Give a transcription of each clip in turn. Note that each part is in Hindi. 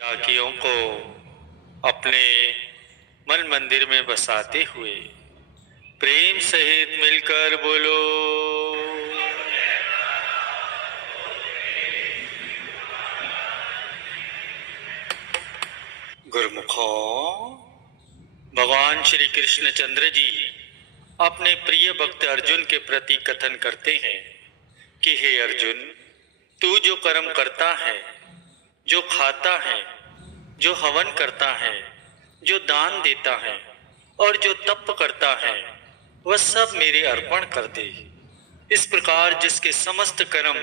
जाकियों को अपने मन मंदिर में बसाते हुए प्रेम सहित मिलकर बोलो। गुरुमुखों, भगवान श्री कृष्ण चंद्र जी अपने प्रिय भक्त अर्जुन के प्रति कथन करते हैं कि हे अर्जुन, तू जो कर्म करता है, जो खाता है, जो हवन करता है, जो दान देता है और जो तप करता है, वह सब मेरे अर्पण कर दे। इस प्रकार जिसके समस्त कर्म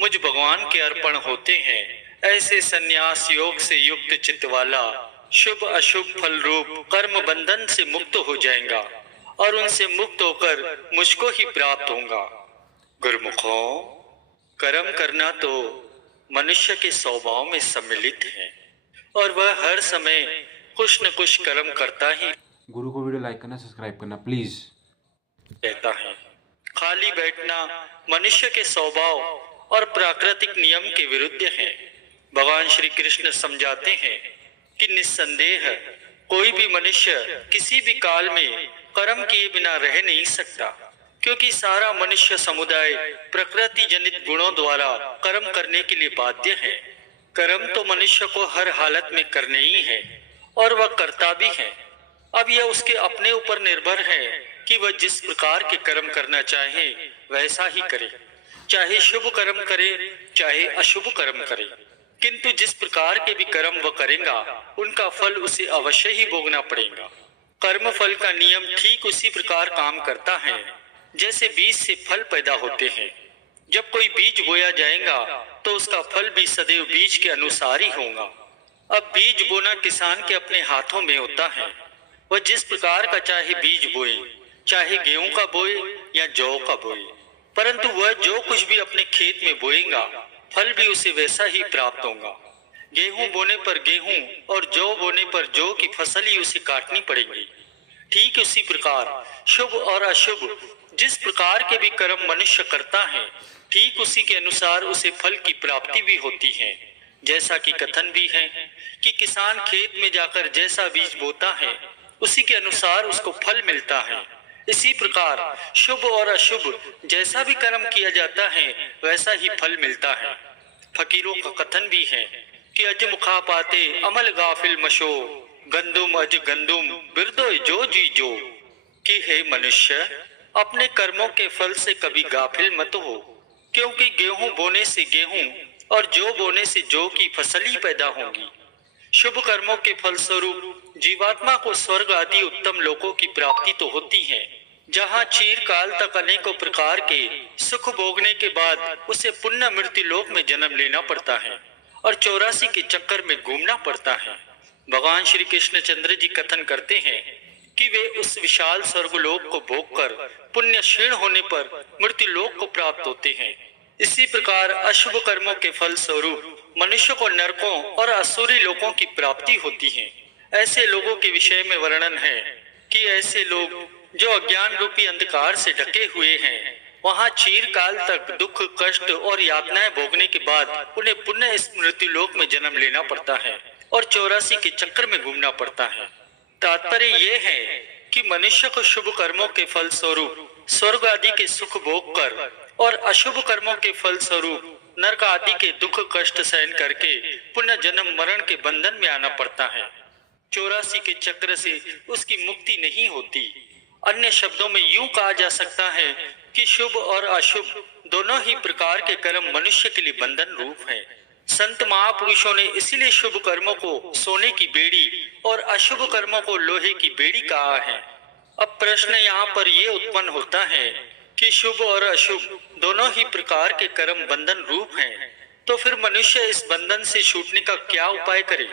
मुझ भगवान के अर्पण होते हैं, ऐसे संन्यास योग से युक्त चित्त वाला शुभ अशुभ फल रूप कर्म बंधन से मुक्त हो जाएगा और उनसे मुक्त होकर मुझको ही प्राप्त होगा। गुरुमुखों, कर्म करना तो मनुष्य के स्वभाव में सम्मिलित है और वह हर समय कुछ न कुछ कर्म करता ही। गुरु को वीडियो लाइक करना, सब्सक्राइब करना प्लीज। रहता है। खाली बैठना मनुष्य के स्वभाव और प्राकृतिक नियम के विरुद्ध है। भगवान श्री कृष्ण समझाते हैं कि निस्संदेह कोई भी मनुष्य किसी भी काल में कर्म किए बिना रह नहीं सकता, क्योंकि सारा मनुष्य समुदाय प्रकृति जनित गुणों द्वारा कर्म करने के लिए बाध्य है। कर्म तो मनुष्य को हर हालत में करने ही है और वह करता भी है। अब यह उसके अपने ऊपर निर्भर है कि वह जिस प्रकार के कर्म करना चाहे वैसा ही करे, चाहे शुभ कर्म करे चाहे अशुभ कर्म करे। किंतु जिस प्रकार के भी कर्म वह करेगा, उनका फल उसे अवश्य ही भोगना पड़ेगा। कर्म फल का नियम ठीक उसी प्रकार काम करता है जैसे बीज से फल पैदा होते हैं। जब कोई बीज बोया जाएगा तो उसका फल भी सदैव बीज के अनुसार ही होगा। अब बीज बोना किसान के अपने हाथों में होता है। वह जिस प्रकार का चाहे बीज बोए, चाहे गेहूं का बोए या जौ का बोए, परंतु वह जो कुछ भी अपने खेत में बोएगा, फल भी उसे वैसा ही प्राप्त होगा। गेहूं बोने पर गेहूं और जौ बोने पर जौ की फसल ही उसे काटनी पड़ेगी। ठीक उसी प्रकार शुभ और अशुभ जिस प्रकार के भी कर्म मनुष्य करता है, ठीक उसी के अनुसार उसे फल की प्राप्ति भी होती है। जैसा कि कथन भी है कि किसान खेत में जाकर जैसा बीज बोता है, उसी के अनुसार उसको फल मिलता है। इसी प्रकार शुभ और अशुभ जैसा भी कर्म किया जाता है, वैसा ही फल मिलता है। फकीरों का कथन भी है कि अज मुखा पाते अमल गाफिल मशो, गंदुम अज गंदुम बिरदो जो जी जो। कि हे मनुष्य, अपने कर्मों के फल से कभी गाफिल मत हो, क्योंकि गेहूं बोने से गेहूं और जौ बोने से जौ की फसल ही पैदा होगी। शुभ कर्मों के फलस्वरूप जीवात्मा को स्वर्ग आदि उत्तम लोकों की प्राप्ति तो होती है, जहाँ चिरकाल तक अनेकों प्रकार के सुख भोगने के बाद उसे पुण्य मृत्यु लोक में जन्म लेना पड़ता है और 84 के चक्कर में घूमना पड़ता है। भगवान श्री कृष्ण चंद्र जी कथन करते हैं कि वे उस विशाल स्वर्गलोक को भोगकर पुण्य क्षीण होने पर मृत्यु लोक को प्राप्त होते हैं। इसी प्रकार अशुभ कर्मों के फल स्वरूप मनुष्य को नरकों और असुरी लोकों की प्राप्ति होती है। ऐसे लोगों के विषय में वर्णन है कि ऐसे लोग जो अज्ञान रूपी अंधकार से ढके हुए हैं, वहाँ चिरकाल तक दुख कष्ट और यातनाएं भोगने के बाद उन्हें पुनः इस मृत्यु लोक में जन्म लेना पड़ता है और 84 के चक्कर में घूमना पड़ता है। तात्पर्य ये है कि मनुष्य को शुभ कर्मों के फल स्वरूप स्वर्ग आदि के सुख भोग कर और अशुभ कर्मों के फल स्वरूप नरक आदि के दुख कष्ट सहन करके पुनः जन्म मरण के बंधन में आना पड़ता है। 84 के चक्र से उसकी मुक्ति नहीं होती। अन्य शब्दों में यूं कहा जा सकता है कि शुभ और अशुभ दोनों ही प्रकार के कर्म मनुष्य के लिए बंधन रूप है। संत महापुरुषों ने इसीलिए शुभ कर्मों को सोने की बेड़ी और अशुभ कर्मों को लोहे की बेड़ी कहा है। अब प्रश्न यहाँ पर यह उत्पन्न होता है कि शुभ और अशुभ दोनों ही प्रकार के कर्म बंधन रूप हैं, तो फिर मनुष्य इस बंधन से छूटने का क्या उपाय करे?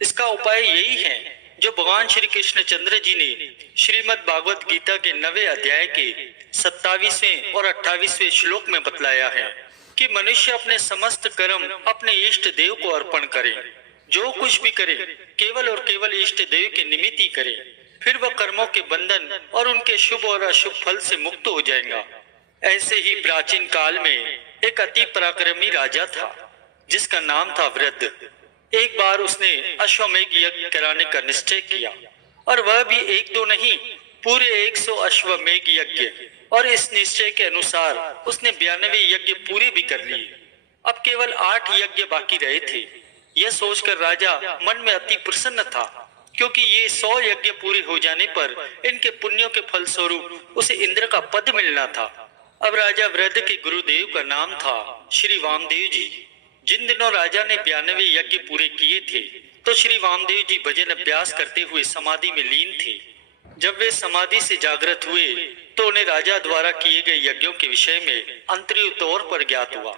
इसका उपाय यही है जो भगवान श्री कृष्ण चंद्र जी ने श्रीमद् भागवत गीता के 9वें अध्याय के 27वें और 28वें श्लोक में बतलाया है कि मनुष्य अपने समस्त कर्म अपने इष्ट देव को अर्पण करे। जो कुछ भी करे केवल और केवल इष्ट देव के निमित्त ही करे, फिर वह कर्मों के बंधन और उनके शुभ और अशुभ फल से मुक्त हो जाएगा। ऐसे ही प्राचीन काल में एक अति पराक्रमी राजा था जिसका नाम था वृद्ध। एक बार उसने अश्वमेध यज्ञ कराने का निश्चय किया, और वह भी एक दो नहीं, पूरे 100 अश्वमेध यज्ञ। और इस निश्चय के अनुसार उसने 92 यज्ञ पूरे भी कर लिए। अब केवल 8 यज्ञ बाकी रहे थे। यह सोचकर राजा मन में अति प्रसन्न था, क्योंकि ये 100 यज्ञ पूरे हो जाने पर इनके पुण्यों के फल स्वरूप उसे इंद्र का पद मिलना था। अब राजा वृद्ध के गुरुदेव का नाम था श्री वामदेव जी। जिन दिनों राजा ने 92 यज्ञ पूरे किए थे, तो श्री वामदेव जी भजन अभ्यास करते हुए समाधि में लीन थे। जब वे समाधि से जागृत हुए, तो उन्हें राजा द्वारा किए गए यज्ञों के विषय में अंतरिव तौर पर ज्ञात हुआ।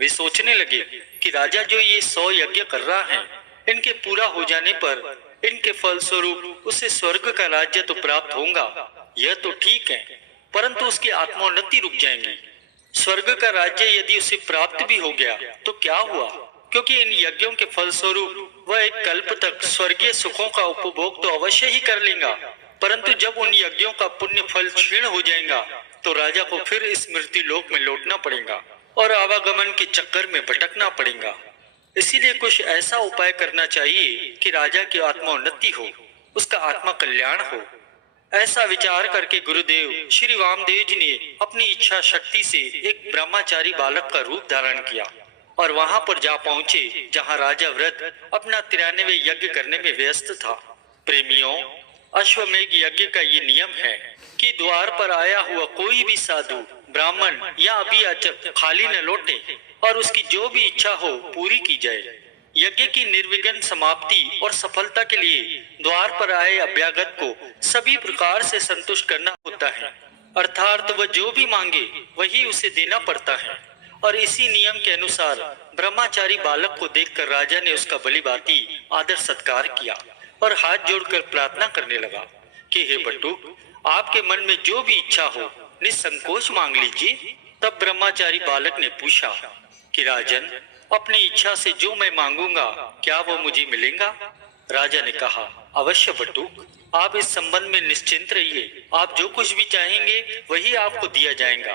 वे सोचने लगे कि राजा जो ये 100 यज्ञ कर रहा है, इनके पूरा हो जाने पर इनके फल स्वरूप उसे स्वर्ग का राज्य तो प्राप्त होगा, यह तो ठीक है, परंतु उसकी आत्मोन्नति रुक जाएंगी। स्वर्ग का राज्य यदि उसे प्राप्त भी हो गया तो क्या हुआ, क्योंकि इन यज्ञों के फल स्वरूप वह एक कल्प तक स्वर्गीय सुखों का उपभोग तो अवश्य ही कर लेगा, परंतु जब उन यज्ञों का पुण्य फल क्षीण हो जाएगा, तो राजा को फिर इस मृत्यु लोक में लौटना पड़ेगा और आवागमन के चक्कर में भटकना पड़ेगा। इसीलिए कुछ ऐसा उपाय करना चाहिए कि राजा की आत्मोन्नति हो, उसका आत्मा कल्याण हो। ऐसा विचार करके गुरुदेव श्री वामदेव जी ने अपनी इच्छा शक्ति से एक ब्रह्मचारी बालक का रूप धारण किया और वहां पर जा पहुंचे जहां राजा वृद्ध अपना 93 यज्ञ करने में व्यस्त था। प्रेमियों, अश्वमेध यज्ञ का ये नियम है कि द्वार पर आया हुआ कोई भी साधु, ब्राह्मण या अभियाचक खाली न लौटे और उसकी जो भी इच्छा हो पूरी की जाए। यज्ञ की निर्विघ्न समाप्ति और सफलता के लिए द्वार पर आए अभ्यागत को सभी प्रकार से संतुष्ट करना होता है, अर्थात वह जो भी मांगे वही उसे देना पड़ता है। और इसी नियम के अनुसार ब्रह्मचारी बालक को देखकर राजा ने उसका भलीभांति आदर सत्कार किया और हाथ जोड़कर प्रार्थना करने लगा कि हे बटुक, आपके मन में जो भी इच्छा हो निसंकोच मांग लीजिए। तब ब्रह्मचारी बालक ने पूछा कि राजन, अपनी इच्छा से जो मैं मांगूंगा क्या वो मुझे मिलेगा? राजा ने कहा, अवश्य बटुक, आप इस संबंध में निश्चिंत रहिए, आप जो कुछ भी चाहेंगे वही आपको दिया जाएगा।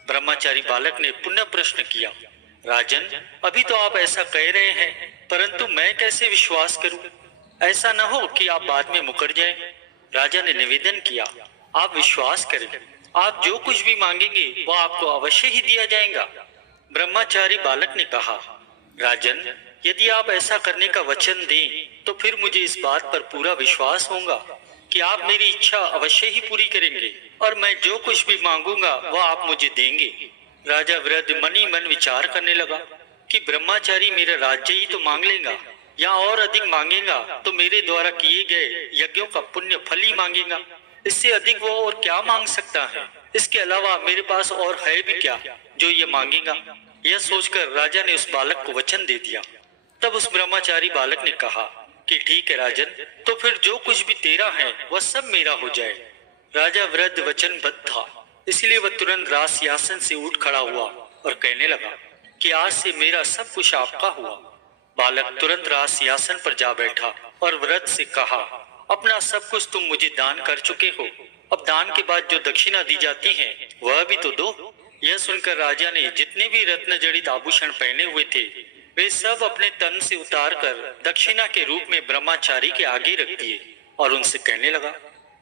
ब्रह्मचारी बालक ने पुनः प्रश्न किया, राजन, अभी तो आप ऐसा कह रहे हैं, परंतु मैं कैसे विश्वास करूं? ऐसा न हो कि आप बाद में मुकर जाएं। राजा ने निवेदन किया, आप विश्वास करें, आप जो कुछ भी मांगेंगे वो आपको अवश्य ही दिया जाएगा। ब्रह्मचारी बालक ने कहा, राजन, यदि आप ऐसा करने का वचन दें तो फिर मुझे इस बात पर पूरा विश्वास होगा कि आप मेरी इच्छा अवश्य ही पूरी करेंगे और मैं जो कुछ भी मांगूंगा वह आप मुझे देंगे। राजा वृद्ध मन ही मन विचार करने लगा कि ब्रह्मचारी मेरा राज्य ही तो मांग लेगा या और अधिक मांगेगा तो मेरे द्वारा किए गए यज्ञों का पुण्य फल ही मांगेगा। इससे अधिक वो और क्या मांग सकता है? इसके अलावा मेरे पास और है भी क्या जो ये मांगेगा? यह सोचकर राजा ने उस बालक को वचन दे दिया। तब उस ब्रह्मचारी बालक ने कहा कि ठीक है राजन, तो फिर जो कुछ भी तेरा है वह सब मेरा हो जाए। राजा वृद्ध वचनबद्ध था, इसलिए वह तुरंत राज सिंहासन से उठ खड़ा हुआ और कहने लगा कि आज से मेरा सब कुछ आपका हुआ। बालक तुरंत राज सिंहासन पर जा बैठा और वृद्ध से कहा, अपना सब कुछ तुम मुझे दान कर चुके हो, अब दान के बाद जो दक्षिणा दी जाती है वह भी तो दो। यह सुनकर राजा ने जितने भी रत्न जड़ित आभूषण पहने हुए थे वे सब अपने तन से उतारकर दक्षिणा के रूप में ब्रह्मचारी के आगे रख दिए और उनसे कहने लगा,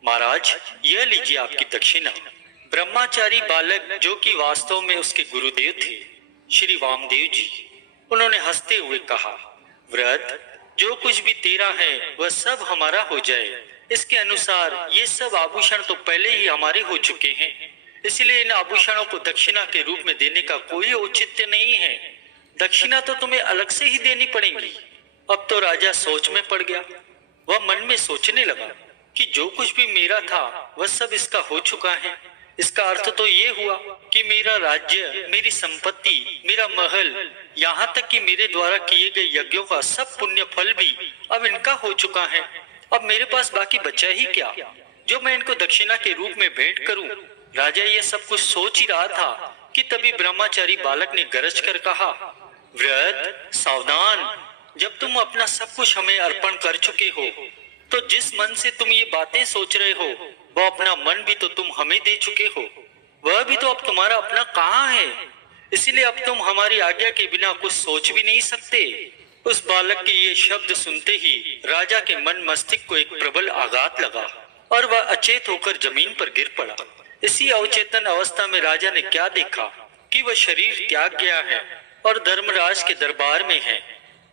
महाराज, यह लीजिए आपकी दक्षिणा। ब्रह्मचारी बालक, जो कि वास्तव में उसके गुरुदेव थे श्री वामदेव जी, उन्होंने हंसते हुए कहा, वृद्ध, जो कुछ भी तेरा है वह सब हमारा हो जाए। इसके अनुसार ये सब आभूषण तो पहले ही हमारे हो चुके हैं, इसलिए इन आभूषणों को दक्षिणा के रूप में देने का कोई औचित्य नहीं है। दक्षिणा तो तुम्हें अलग से ही देनी पड़ेगी। अब तो राजा सोच में पड़ गया। वह मन में सोचने लगा कि जो कुछ भी मेरा था वह सब इसका हो चुका है। इसका अर्थ तो ये हुआ कि मेरा राज्य, मेरी संपत्ति, मेरा महल, यहाँ तक कि मेरे द्वारा किए गए यज्ञों का सब पुण्य फल भी अब इनका हो चुका है। अब मेरे पास बाकी बचा ही क्या जो मैं इनको दक्षिणा के रूप में भेंट करूं? राजा ये सब कुछ सोच ही रहा था कि तभी ब्रह्मचारी बालक ने गरज कर कहा, वृद्ध, सावधान, जब तुम अपना सब कुछ हमें अर्पण कर चुके हो तो जिस मन से तुम ये बातें सोच रहे हो वह अपना मन भी तो तुम हमें दे चुके हो, वह भी तो अब तुम्हारा अपना कहाँ है। इसलिए अब तुम हमारी आज्ञा के बिना कुछ सोच भी नहीं सकते। उस बालक के ये शब्द सुनते ही राजा के मन मस्तिष्क को एक प्रबल आघात लगा और वह अचेत होकर जमीन पर गिर पड़ा। इसी अवचेतन अवस्था में राजा ने क्या देखा कि वह शरीर त्याग गया है और धर्मराज के दरबार में है।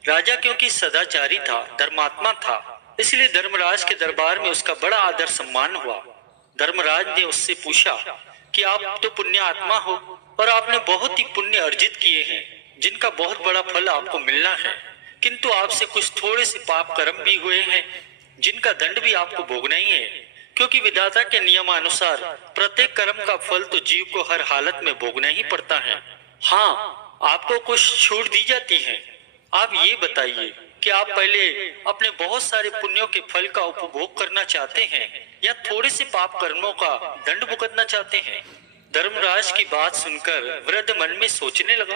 राजा क्योंकि सदाचारी था, धर्मात्मा था, इसलिए धर्मराज के दरबार में उसका बड़ा आदर सम्मान हुआ। धर्मराज ने उससे पूछा कि आप तो पुण्य आत्मा हो और आपने बहुत ही पुण्य अर्जित किए हैं जिनका बहुत बड़ा फल आपको मिलना है, किंतु आपसे कुछ थोड़े से पाप कर्म भी हुए हैं जिनका दंड भी आपको भोगना ही है, क्योंकि विधाता के नियमानुसार प्रत्येक कर्म का फल तो जीव को हर हालत में भोगना ही पड़ता है। हाँ, आपको कुछ छूट दी जाती है। आप ये बताइए कि आप पहले अपने बहुत सारे पुण्यों के फल का उपभोग करना चाहते हैं या थोड़े से पाप कर्मों का दंड भुगतना चाहते हैं। धर्मराज की बात सुनकर वृद्ध मन में सोचने लगा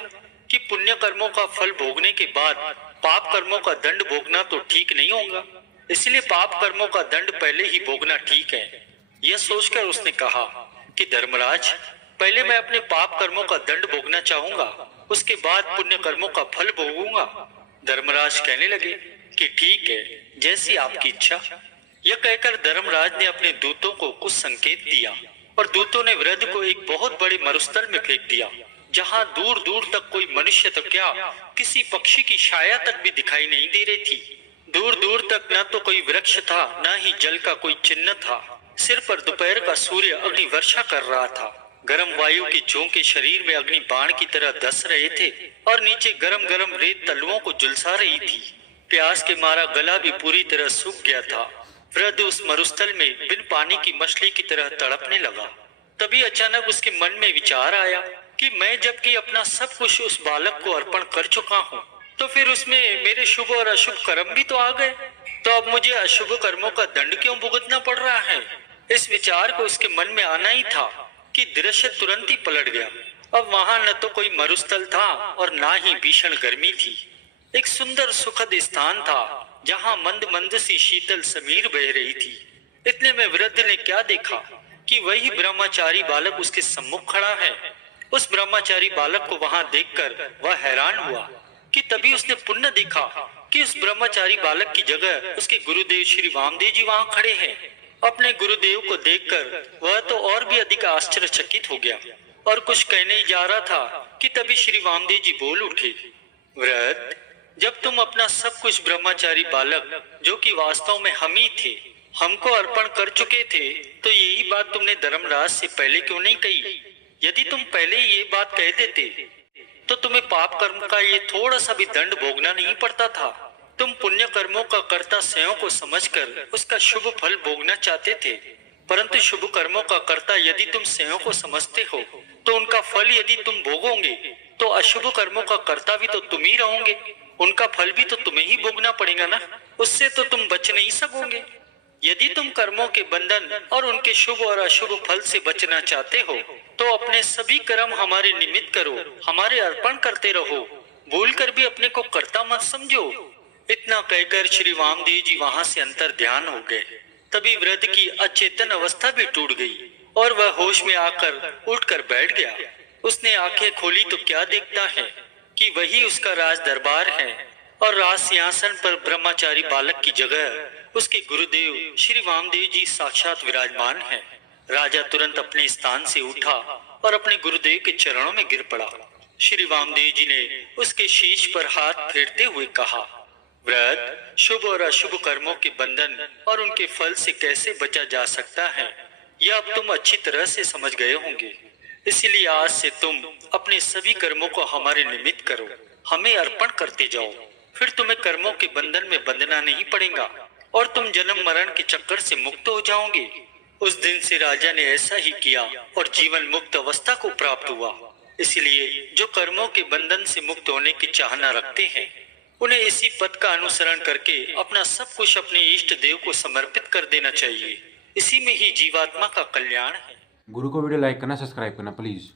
कि पुण्य कर्मों का फल भोगने के बाद पाप कर्मों का दंड भोगना तो ठीक नहीं होगा, इसलिए पाप कर्मों का दंड पहले ही भोगना ठीक है। यह सोचकर उसने कहा कि धर्मराज, पहले मैं अपने पाप कर्मों का दंड भोगना चाहूंगा, उसके बाद पुण्य कर्मों का फल भोगूंगा। धर्मराज कहने लगे कि ठीक है, जैसी आपकी इच्छा। यह कहकर धर्मराज ने अपने दूतों को कुछ संकेत दिया और दूतों ने वृद्ध को एक बहुत बड़े मरुस्थल में फेंक दिया, जहां दूर दूर तक कोई मनुष्य तो क्या, किसी पक्षी की छाया तक भी दिखाई नहीं दे रही थी। दूर दूर तक न तो कोई वृक्ष था, न ही जल का कोई चिन्ह था। सिर पर दोपहर का सूर्य अग्नि वर्षा कर रहा था। गर्म वायु के झोंके शरीर में अग्नि बाण की तरह धस रहे थे और नीचे गरम गरम रेत तलुओं को झुलसा रही थी। प्यास के मारा गला भी पूरी तरह सूख गया था। वृद्ध उस मरुस्थल में बिन पानी की मछली की तरह तड़पने लगा। तभी अचानक उसके मन में विचार आया कि मैं जबकि अपना सब कुछ उस बालक को अर्पण कर चुका हूँ, तो फिर उसमें मेरे शुभ और अशुभ कर्म भी तो आ गए, तो अब मुझे अशुभ कर्मों का दंड क्यों भुगतना पड़ रहा है। इस विचार को उसके मन में आना ही था कि दृश्य तुरंत ही पलट गया। अब वहां न तो कोई मरुस्थल था और ना ही भीषण गर्मी थी। एक सुंदर सुखद स्थान था जहां मंद मंद सी शीतल समीर बह रही थी। इतने में वृद्ध ने क्या देखा कि वही ब्रह्मचारी बालक उसके सम्मुख खड़ा है। उस ब्रह्मचारी बालक को वहां देखकर वह हैरान हुआ कि तभी उसने पुनः देखा कि उस ब्रह्मचारी बालक की जगह उसके गुरुदेव श्री वामदेव जी वहां खड़े हैं। अपने गुरुदेव को देखकर वह तो और भी अधिक आश्चर्यचकित हो गया और कुछ कहने ही जा रहा था कि तभी श्री वामदेव जी बोल उठे, वृद्ध, जब तुम अपना सब कुछ ब्रह्मचारी बालक, जो कि वास्तव में हम ही थे, हमको अर्पण कर चुके थे, तो यही बात तुमने धर्मराज से पहले क्यों नहीं कही। यदि तुम पहले ये बात कह देते तो तुम्हें पाप कर्म का ये थोड़ा सा भी दंड भोगना नहीं पड़ता था। तुम पुण्य कर्मों का कर्ता स्वयं को समझकर उसका शुभ फल भोगना चाहते थे, परंतु शुभ कर्मों का कर्ता यदि तुम स्वयं को समझते हो तो उनका फल यदि तुम भोगोगे तो अशुभ कर्मों का कर्ता भी तो तुम ही रहोगे, उनका फल भी तो तुम्हें ही भोगना पड़ेगा ना, उससे तो तुम बच नहीं सकोगे। यदि तुम कर्मों के बंधन और उनके शुभ और अशुभ फल से बचना चाहते हो तो अपने सभी कर्म हमारे निमित्त करो, हमारे अर्पण करते रहो, भूल कर भी अपने को कर्ता मत समझो। इतना कहकर श्री वामदेव जी वहां से अंतर ध्यान हो गए। तभी वृद्ध की अचेतन अवस्था भी टूट गई और वह होश में आकर उठकर बैठ गया। उसने आंखें खोली तो क्या देखता है कि वही उसका राज दरबार है और राज सिंहासन पर ब्रह्मचारी बालक की जगह उसके गुरुदेव श्री वामदेव जी साक्षात विराजमान है। राजा तुरंत अपने स्थान से उठा और अपने गुरुदेव के चरणों में गिर पड़ा। श्री वामदेव जी ने उसके शीश पर हाथ फेरते हुए कहा, वृद्ध, शुभ और अशुभ कर्मों के बंधन और उनके फल से कैसे बचा जा सकता है, यह अब तुम अच्छी तरह से समझ गए होंगे। इसलिए आज से तुम अपने सभी कर्मों को हमारे निमित्त करो, हमें अर्पण करते जाओ, फिर तुम्हें कर्मों के बंधन में बंधना नहीं पड़ेगा और तुम जन्म मरण के चक्कर से मुक्त हो जाओगे। उस दिन से राजा ने ऐसा ही किया और जीवन मुक्त अवस्था को प्राप्त हुआ। इसलिए जो कर्मों के बंधन से मुक्त होने की चाहना रखते हैं, उन्हें इसी पथ का अनुसरण करके अपना सब कुछ अपने इष्ट देव को समर्पित कर देना चाहिए। इसी में ही जीवात्मा का कल्याण है। गुरु को वीडियो लाइक करना, सब्सक्राइब करना प्लीज़।